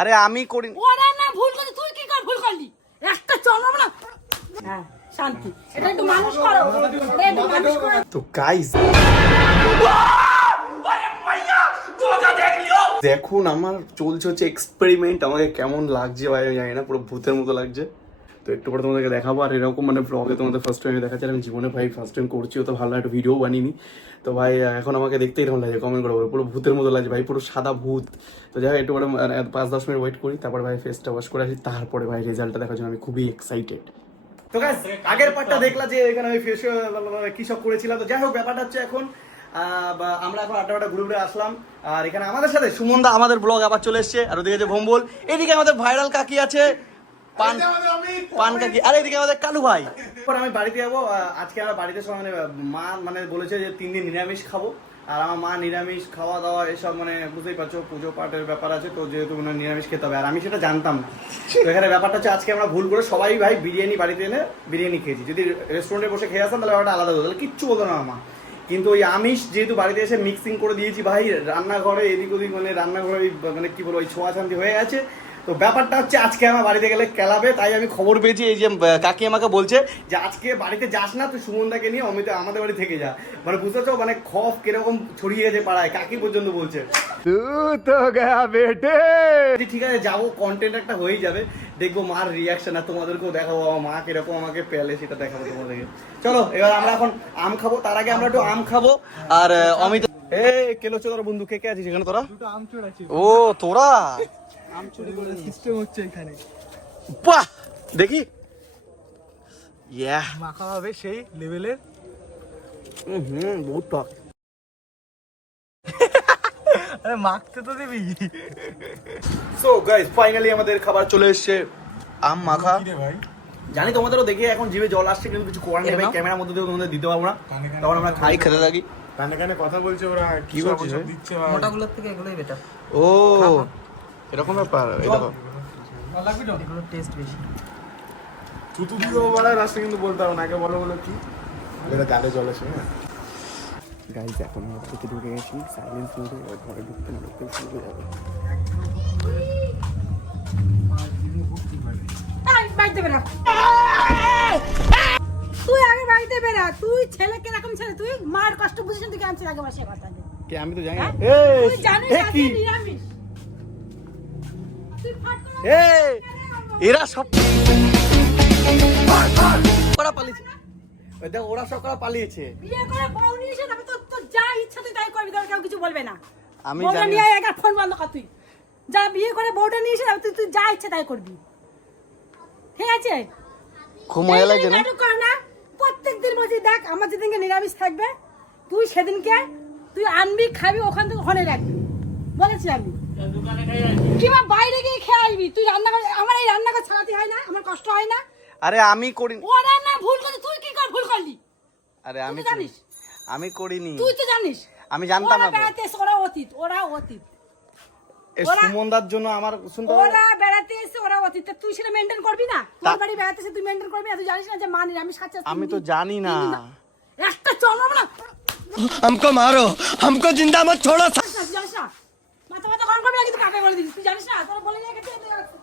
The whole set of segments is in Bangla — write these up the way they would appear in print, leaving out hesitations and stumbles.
আরে আমি করি ওরা না ভুল করলি, তুই কি করে ভুল করলি? একটা চলব না। হ্যাঁ শান্তি, এটা একটু মানুষ করো, এটা একটু মানুষ করো। তো গাইস দেখুন আমার চলছে হচ্ছে এক্সপেরিমেন্ট। আমাকে কেমন লাগছে ভাই আমি জানি না, পুরো ভূতের মতো লাগছে। তো একটু পরে তোমাদেরকে দেখাবো। আর এরকম মানে ব্লগে তোমাদের ফার্স্ট টাইম দেখাচ্ছি, আমি জীবনে ভাই ফার্স্ট টাইম করছি, তো ভালো একটা ভিডিও বানিনি। তো ভাই এখন আমাকে দেখতে এরকম লাগে, কমেন্ট করে বলো, পুরো ভূতের মতো লাগছে ভাই, পুরো সাদা ভূত। তো যাই হোক একটু পরে 5-10 মিনিট ওয়েট করি, তারপর ভাই ফেসটা ওয়াশ করে আসি, তারপরে ভাই রেজাল্টটা দেখার জন্য আমি খুবই এক্সাইটেড। তো গাইস আগের পার্টটা দেখলা যে এখানে আমি ফেসিয়াল কি সব করেছিলাম। তো যাই হোক ব্যাপারটা হচ্ছে এখন আমরা এখন আড্ডা ঘুরে ঘুরে আসলাম। আর এখানে আমাদের সাথে সুমনদা আমাদের ব্লগ আবার চলে এসেছে। আর ওদিকে যে ভম্বল, এদিকে আমাদের ভাইরাল কাকি আছে, পান কাকি, আর এদিকে আমাদের কালু ভাই। পর আমি বাড়িতে যাবো। আজকে আমরা বাড়িতে সব মানে মা মানে বলেছে যে 3 দিন নিরামিষ খাবো। আর আমার মা নিরামিষ খাওয়া দাওয়া এসব মানে বুঝতেই পারছো, পুজো পাঠের ব্যাপার আছে, তো যেহেতু নিরামিষ খেতে হবে। আর আমি সেটা জানতাম না। তো এখানে ব্যাপারটা হচ্ছে আজকে আমরা ভুল করে সবাই ভাই বিরিয়ানি বাড়িতে এনে বিরিয়ানি খেয়েছি। যদি রেস্টুরেন্টে বসে খেয়ে আসতাম তাহলে ব্যাপারটা আলাদা হতো, তাহলে কিচ্ছু বলতো না আমার। কিন্তু ওই আমিষ যেহেতু বাড়িতে এসে মিক্সিং করে দিয়েছি ভাই, রান্নাঘরে এদিক ওদিক মানে রান্নাঘরে মানে কি বলবো ওই ছোঁয়াছান্তি হয়ে গেছে। তো ব্যাপারটা হচ্ছে আজকে আমার বাড়িতে গেলে কেলাবে, তাই আমি খবর পেয়েছি এই যে কাকি আমাকে বলছে যে আজকে বাড়িতে যাস না, তুই সুমনদাকে নিয়ে অমিত আমাদের বাড়ি থেকে যা। মানে বুঝতে পারছো মানে খফ কিরকম ছড়িয়ে গেছে পাড়ায়, কাকি পর্যন্ত বলছে বেটে ঠিক আছে যাবো, কন্টেন্ট একটা হয়েই যাবে, দেখবো মার রিয়াকশন, আর তোমাদেরকেও দেখাবো মা কিরকম আমাকে পেলে সেটা দেখাবো তোমাদেরকে। চলো এবার আমরা এখন আম খাবো, তার আগে আমরা একটু আম খাবো। আর অমিত কেলো চো তোরা বন্ধু, কে কে আছিস এখানে তোরা? ও তোরা আম চুরি করে সিস্টেম হচ্ছে এখানে, বাহ দেখি মাখা হবে সেই লেভেলের। বহুত টক। আরে মাখতে তো দিবি। সো গাইস ফাইনালি আমাদের খাবার চলে এসেছে, আম মাখা। জানি তোমাদেরও দেখে এখন জিভে জল আসছে, কিন্তু কিছু করার নেই ভাই, ক্যামেরার মধ্যে দিয়ে তোমাদের দিতে পারবো না, তখন আমরা খাই খেতে থাকি। কানে কানে কথা বলছে ওরা, কি বলছে দিচ্ছে মোটাগুলোর থেকে এগুলোই বেটার। ও এরকম ব্যাপার, এরকম এগুলো টেস্ট বেশি। থুতু দিয়ে বলার রাস্তা কিন্তু বলতে হবে না, আগে বলো বলো কি এটা গালে জল আসে না। গাইজ এখন আমরা থেকে ঢুকে গেছি সাইলেন্স মোডে, ঘরে ঢুকতে না ঢুকতে শুরু হয়ে যাবে। বাড়িতে বেরা, তুই আগে বাড়িতে বেরা। তুই ছেলে কিরকম ছেলে, তুই মার কষ্ট বুঝিস তুই কেমন ছেলে, আগে বসে কথা বল। কে আমি তো জানি না। তুই জানিস আজকে নিরামিষ, তুই ফাট করে এরা সব ওরা পালিয়েছে, দেখ ওরা সব করা পালিয়েছে। বিয়ে করে বউ নিয়ে এসে তারপর তোর যা ইচ্ছা তুই তাই করবি, তোর কেউ কিছু বলবে না। আমি বউটা জানি নিয়ে একা ফোন বন্ধ কর, তুই যা বিয়ে করে বউটা নিয়ে এসে তুই তুই যা ইচ্ছা তাই করবি, ঠিক আছে? খুব মজা লাগছে না? নাটক কর না, প্রত্যেকদিন বলছি দেখ আমার যেদিনকে নিরামিষ থাকবে তুই সেদিনকে তুই আনবি খাবি, ওখান থেকে ওখানে রাখবি, বলেছি আমি। কিংবা বাইরে গিয়ে খেয়ে আসবি, তুই রান্না করে আমার এই রান্না করে ছাড়াতে হয় না, আমার কষ্ট হয় না। আরে আমি করি, ওরা না ভুল করলি, তুই কি করে ভুল করলি? আরে আমি তুই জানিস, আমি করিনি, তুই তো জানিস। আমি জানতাম না। ওরা বেড়াতে এসে, ওরা অতীত, ওরা অতীত। এই সুমনদার জন্য আমার শুনতে ওরা বেড়াতে এসে ওরা অতীত, তুই সেটা মেনটেন করবি না? তোর বাড়ি বেড়াতে এসে তুই মেনটেন করবি না? তুই জানিস না যে মানি আমি খাচ্ছি? আমি তো জানি না। একটা চলব না, हमको मारो, हमको जिंदा मत छोड़ो। জানিস না মাথা মাথা গরম করবি না, কিন্তু কাকে বলে দিস তুই জানিস না? তোরা বলে নিয়ে গেছে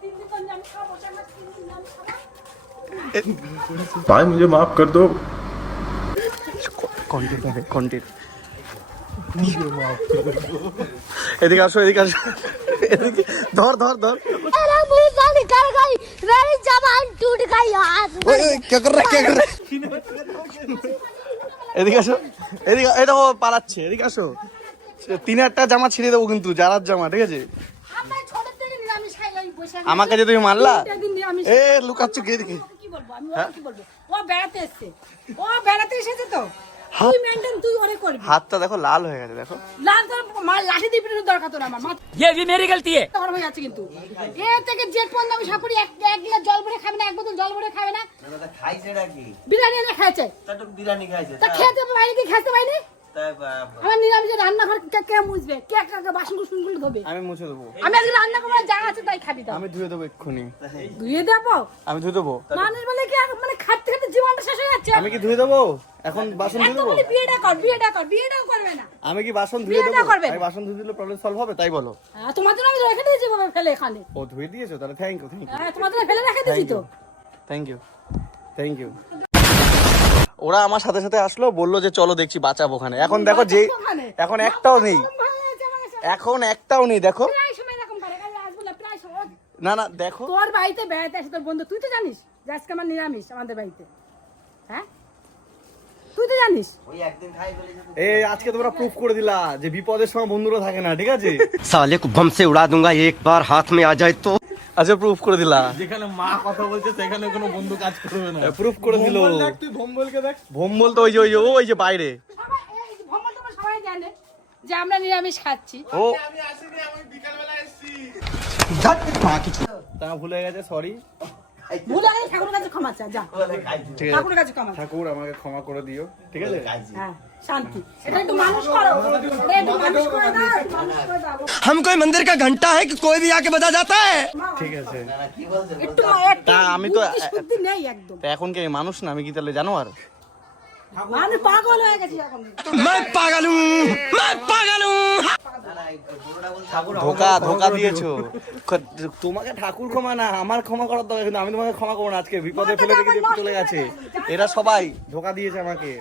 3 দিন তো আমি খাবো, 3 দিন আমি খাবো। भाई मुझे माफ कर दो। কন্টেন্ট হবে কন্টেন্ট। এদিকে আসো, এদিকে আসো, এদিকে ধর ধর ধর। मेरा मुंह से निकल गई, मेरी जबान टूट गई यार। क्या कर रहा है, क्या कर रहा है? এদিকে আসো, এদিকে, এটা ও পালাচ্ছে, এদিকে আসো। 3000 জামা ছিঁড়ে দেবো কিন্তু, যারার জামা, ঠিক আছে? আমরা ছোট থেকে নিরামিষ খাই, ওই বসে আমাকে যে তুমি মারলা, দিন নিরামিষ। লুকাচ্ছ কে দেখে? কি বলবো আমি, ওকে কি বলবো? ও বেড়াতে এসেছে, ও বেড়াতে এসেছে, তো তুই মেনটেন তুই ওরে করবি। হাতটা দেখো লাল হয়ে গেছে, দেখো। লাল তোর লাঠি দিয়ে পিটানোর দরকার তোর, আমার মা ये भी मेरी गलती है। গরম হয়ে যাচ্ছে কিন্তু। এ থেকে জেট পর্যন্ত আমি সাপুরি এক গ্লাস জল ভরে খাবে না, এক বোতল জল ভরে খাবে না। বিরিয়ানি এনে খাইছে, তা খেতে বাইরে কি খেতে পাইনি? আমার নিরামিষে রান্নাঘর কে কে মুছবে, কে কে বাসন কুসন গুলো ধোবে? আমি মুছে দেবো। আমি আজকে রান্না করবো, যা আছে তাই খাই। খাবি তো আমি ধুয়ে দেবো এক্ষুনি। ধুয়ে দেবো আমি ধুয়ে দেবো। মানুষ বলে কি মানে খাটতে খাটতে জীবনটা শেষ হয়ে যাচ্ছে আমি কি ধুয়ে দেবো এখন? বাসন ধুয়ে এত দেবো? বলি বিয়েটাও করবে না আমি কি বাসন ধুয়ে বিয়েটা দেবো? করবে না। আমি বাসন ধুয়ে দিলে প্রবলেম সলভ হবে, তাই বলো? হ্যাঁ, তোমার জন্য আমি রেখে দিয়েছি বাবা ফেলে এখানে। ও ধুয়ে দিয়েছো, তাহলে থ্যাংক ইউ। হ্যাঁ, তোমার জন্য ফেলে রেখে দিয়েছি তো। Thank you. ওরা আমার সাথে সাথে আসলো, বললো যে চলো দেখছি বাঁচাবো ওখানে। এখন দেখো যে এখন একটাও নেই, এখন একটাও নেই দেখো। প্রায় সময় এরকম করে, কাল আসবো না, প্রায় সময়। না না দেখো, তোর বাড়িতে বেড়াতে আসে তোর বন্ধু, তুই তো জানিস যে আজকে আমার নিরামিষ আমাদের বাড়িতে। হ্যাঁ, তুই তো জানিস। এই আজকে তোমরা প্রুফ করে দিলা যে বিপদের সময় বন্ধুরা থাকে না, ঠিক আছে? साले को बम से उड़ा दूंगा एक बार हाथ में आ जाए तो। আচ্ছা প্রুফ করে দিলা, যেখানে মা কথা বলছে সেখানে কোনো বন্ধু কাজ করবে না। প্রুফ করে দিল। দেখ তুই ভোম্বলকে দেখ। ভোম বলতে ওই যে বাইরে। সবাই এই ভ্রমণ তোমার সবাই জানে যে আমরা নিরামিষ খাচ্ছি। ও আমি আসিনি, আমি বিকালবেলা এসেছি। তা ভুলে গেছে, সরি। ভুল আগে ঠাকুরের কাছে ক্ষমা চা, যা ঠিক আছে ঠাকুরের কাছে ক্ষমা চা। ঠাকুর আমাকে ক্ষমা করে দিও, ঠিক আছে? হ্যাঁ, শান্তি। এটা একটু মানুষ করো, এটা একটু মানুষ করে দাও, একটু মানুষ করে দাও। हम कोई मंदिर का घंटा है कि कोई भी आके बजा जाता है। ঠিক আছে। একটু তা আমি তো বুদ্ধি শুদ্ধি নেই একদম। তা এখন কি আমি মানুষ না, আমি কি তাহলে জানো আর? আমি পাগল হয়ে গেছি এখন। मैं पागल हूँ, मैं पागल हूँ। ধোকা দিয়েছো। তোমাকে ঠাকুর ক্ষমা না, আমার ক্ষমা করার দরকার, কিন্তু আমি তোমাকে ক্ষমা করবো না। আজকে বিপদে ফেলে রেখে দিয়ে চলে গেছে। এরা সবাই ধোকা দিয়েছে আমাকে।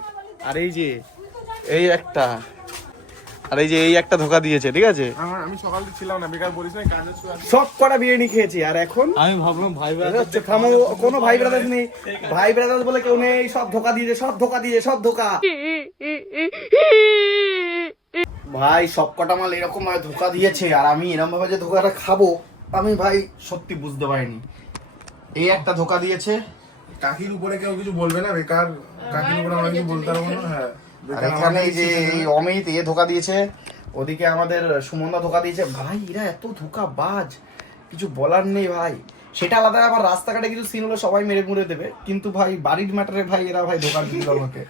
আর এই যে এই একটা, আর এই যে এই একটা ধোকা দিয়েছে, ঠিক আছে? আমি সকাল থেকে ছিলাম না, বেকার বলিস না, কাজে সব কটা বিরিয়ানি খেয়েছি, আর এখন আমি ভাবলাম ভাই থামো, কোনো ভাই ব্রাদার্স নেই, ভাই ব্রাদার্স বলে কেউ নেই। সব ধোকা দিয়েছে, সব ধোকা। ভাই সব কটা মাল এরকম ভাবে ধোকা দিয়েছে, আর আমি এরকম ভাবে যে ধোকাটা খাবো আমি ভাই সত্যি বুঝতে পারিনি। এই একটা ধোকা দিয়েছে, কাকির উপরে কেউ কিছু বলবে না, বেকার কাকির উপরে আমরা কিছু বলতে পারবো না। হ্যাঁ, আর এখানে এই যে এই অমিত এ ধোকা দিয়েছে, ওদিকে আমাদের সুমনদা ধোকা দিয়েছে। ভাই এরা এত ধোকা বাজ, কিছু বলার নেই ভাই। সেটা আলাদা, আবার রাস্তাঘাটে কিছু সিন হলো সবাই মেরে মুড়ে দেবে, কিন্তু ভাই বাড়ির ম্যাটারে ভাই এরা ভাই ধোকা দিল আমাকে।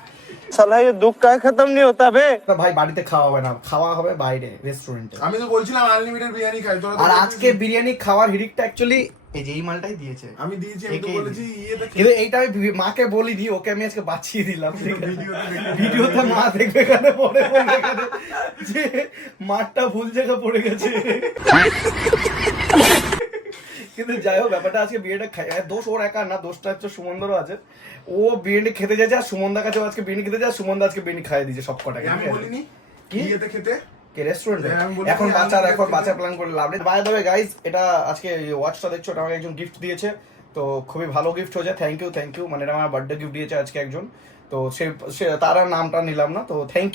साला ये दुख का खत्म नहीं होता बे। তা ভাই বাড়িতে খাওয়া হবে না, খাওয়া হবে বাইরে রেস্টুরেন্টে। আমি তো বলছিলাম আনলিমিটেড বিরিয়ানি খাই, তোরা তো আর বলছিস- আজকে বিরিয়ানি খাওয়ার হিড়িকটা অ্যাকচুয়ালি এই যে এই মালটাই দিয়েছে। আমি দিয়েছি, আমি তো একেই বলেছি ইয়েতে কিন্তু এইটা আমি মাকে বলিনি, ওকে আমি আজকে বাঁচিয়ে দিলাম। ঠিক আছে? ভিডিওতে দেখে ভিডিওতে মা দেখবে এখানে পড়ে বলবে এখানে যে মাঠটা ভুল জায়গা পড়ে গেছে। কিন্তু যাই হোক, ব্যাপারটা আজকে বিয়েটা খাই, দোষ ওর একা না, দোষটা হচ্ছে সুমনদারও আছে। ও বিরিয়ানি খেতে যাচ্ছে, আর সুমনদার কাছে আজকে বিরিয়ানি খেতে যায়, সুমনদা আজকে বিরিয়ানি খাইয়ে দিয়েছে সব কটাকে। আমি বলিনি কি? ইয়েতে খেতে। কে রেস্টুরেন্টে? হ্যাঁ, আমি বলেছি এখন আমি বাচ্চা প্ল্যান করে লাভ নেই। বাই দ্য ওয়ে গাইস, এটা আজকে ওয়াচটা দেখছো, এটা আমাকে একজন গিফট দিয়েছে, তো খুবই ভালো গিফট হয়েছে। Thank you. মানে এটা আমার বার্থডে গিফট দিয়েছে আজকে একজন, তো সে তার আর নামটা নিলাম না, তো থ্যাংক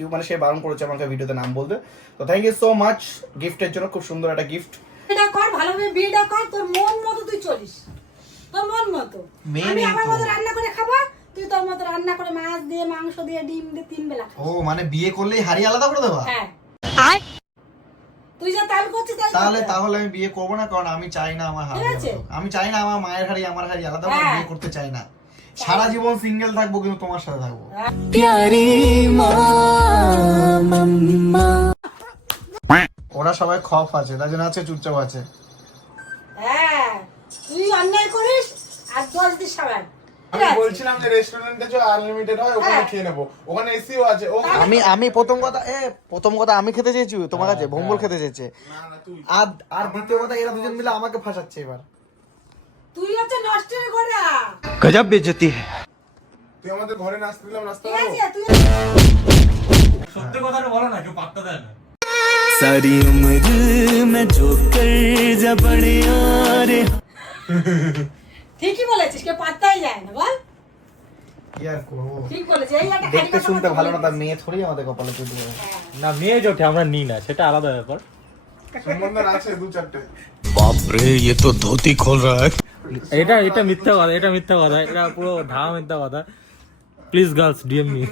ইউ। মানে সে বারণ করেছে আমাকে ভিডিওতে নাম বলতে, তো থ্যাংক ইউ সো মাচ গিফটের জন্য। খুব সুন্দর একটা গিফট। এটা কর, ভালোভাবে বিয়েটা কর, তোর মন মতো তুই চলিস, তোর মন মতো। আমি আমার মতো রান্না করে খাবো, তুই তোর মতো রান্না করে মাছ দিয়ে, মাংস দিয়ে, ডিম দিয়ে 3 বেলা খাবি। ও মানে বিয়ে করলেই হাড়ি আলাদা করে দেবা? হ্যাঁ, তুই যা তাল করছিস তাহলে আমি বিয়ে করবো না, কারণ আমি চাই না আমার হাড়ি ঠিক আছে। আলাদা হোক। আমি চাই না আমার মায়ের হাড়ি আমার হাড়ি আলাদা হোক, আমি হ্যাঁ। বিয়ে করতে চাই না। সারা জীবন সিঙ্গেল থাকবো, কিন্তু তোমার সাথে থাকবো। ওরা সবাই খফ আছে, তাই জন্য আছে চুপচাপ আছে। হ্যাঁ, তুই অন্যায় করিস আর 10 দিস সবাই। আমি বলছিলাম যে রেস্টুরেন্টে যে আনলিমিটেড হয় ওখানে হ্যাঁ। খেয়ে নেবো, ওখানে এসিও আছে। ও আমি প্রথম কথা আমি খেতে চেয়েছি, তোমার কাছে ভম্বল খেতে চেয়েছে। না না তুই আর দ্বিতীয় কথা, এরা দুজন মিলে আমাকে ফাঁসাচ্ছে এবার। তুই হচ্ছে নষ্টের গোড়া। गजब बेइज्जती है। তুই আমাদের ঘরে নাস্তা দিলাম, নাস্তা ঠিক খাবো? আছে, তুই সত্যি কথাটা বলো না, কেউ পাত্তা দেয় না। सारी उम्र मैं जो कर जा बड़े यारे। ঠিকই বলেছিস, কেউ পাত্তাই যায় না, বল। কি আর করবো, ঠিক বলেছিস, এই একটা দেখতে শুনতে ভালো না, তার মেয়ে থোড়ি আমাদের কপালে চুটি হবে। না, মেয়ে জোটে আমরা নিই না, সেটা আলাদা ব্যাপার। সম্বন্ধ আছে 2-4টে। बाप रे ये तो धोती खोल रहा है। এটা মিথ্যা কথা, এটা পুরো ঢাকা মিথ্যা কথা। Please girls DM me.